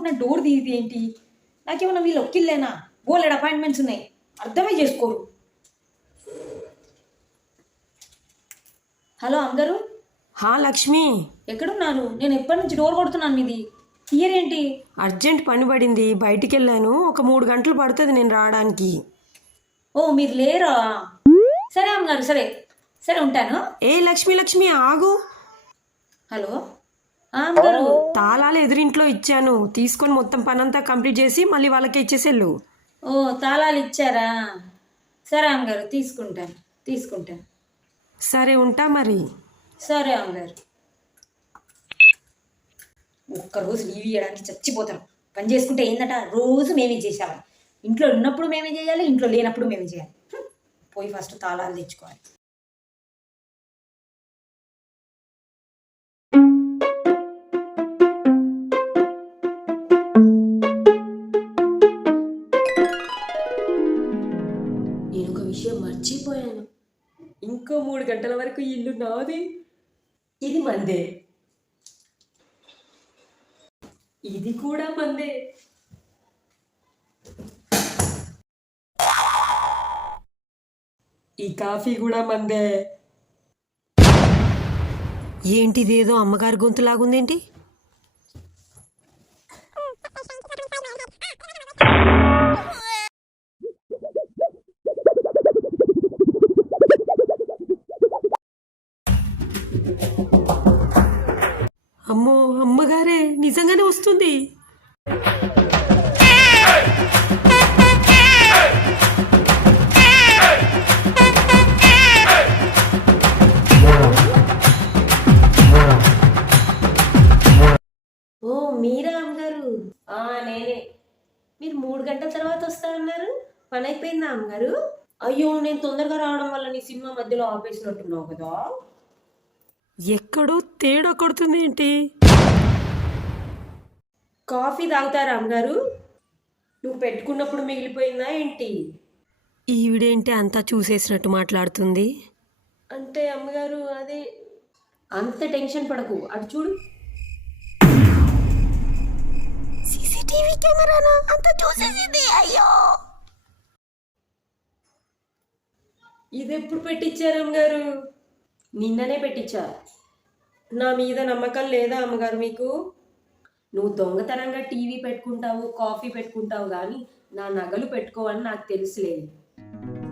కొట్టిన డోర్ తీది ఏంటి? నాకేమన్నా వీళ్ళు ఒక్కిల్లేనా? బోలెడు అపాయింట్మెంట్స్ ఉన్నాయి, అర్థమే చేసుకోరు. హలో అమ్మగారు. లక్ష్మి, ఎక్కడున్నారు? నేను ఎప్పటి నుంచి డోర్ కొడుతున్నాను, మీది తీయరేంటి? అర్జెంట్ పని పడింది, బయటికి వెళ్ళాను. ఒక 3 గంటలు పడుతుంది నేను రావడానికి. ఓ మీరు లేరా? సరే అమ్మగారు, సరే సరే ఉంటాను. లక్ష్మి ఆగు. హలో అమ్మగారు. తాళాలు ఎదురింట్లో ఇచ్చాను, తీసుకొని మొత్తం పనంతా కంప్లీట్ చేసి మళ్ళీ వాళ్ళకే ఇచ్చేసేళ్ళు. ఓ తాళాలు ఇచ్చారా? సరే అమ్మగారు, తీసుకుంటాను. సరే ఉంటా మరి. సరే అమ్మగారు. ఒక్కరోజు లీవ్ ఇవ్వడానికి చచ్చిపోతాం. పని చేసుకుంటే ఏందట, రోజు మేమే చేసేవాళ్ళం. ఇంట్లో ఉన్నప్పుడు మేమే చేయాలి, ఇంట్లో లేనప్పుడు మేమే చేయాలి. పోయి ఫస్ట్ తాళాలు తెచ్చుకోవాలి. నేను ఒక విషయం మర్చిపోయాను. ఇంకో 3 గంటల వరకు ఇల్లు నాది. ఇది మందే, ఇది కూడా మందే. ఈ కాఫీ కూడా మందే. ఏంటిదేదో అమ్మగారి గొంతులాగుందేంటి? అమ్మో, అమ్మగారే నిజంగానే వస్తుంది. ఓ మీరా అమ్మగారు? నేనే. మీరు 3 గంటల తర్వాత వస్తారన్నారు, పని అయిపోయిందా అమ్మగారు? అయ్యో, నేను తొందరగా రావడం వల్ల నీ సినిమా మధ్యలో ఆపేసినట్టున్నావు కదా. ఎక్కడో తేడా కొడుతుంది ఏంటి? కాఫీ తాగుతారా అమ్మగారు? నువ్వు పెట్టుకున్నప్పుడు మిగిలిపోయిందా ఏంటి? ఈవిడేంటి అంతా చూసేసినట్టు మాట్లాడుతుంది? అంటే అమ్మగారు, అదే. అంత టెన్షన్ పడకు, అటు చూడు. సీసీటీవీ కెమెరానా అంతా చూసేసింది? అయ్యో, ఇది ఎప్పుడు పెట్టించారు అమ్మగారు? నిన్ననే పెట్టించా. నా మీద నమ్మకం లేదా అమ్మగారు మీకు? నువ్వు దొంగతనంగా టీవీ పెట్టుకుంటావు, కాఫీ పెట్టుకుంటావు, కానీ నా నగలు పెట్టుకోవని నాకు తెలుసులేదు.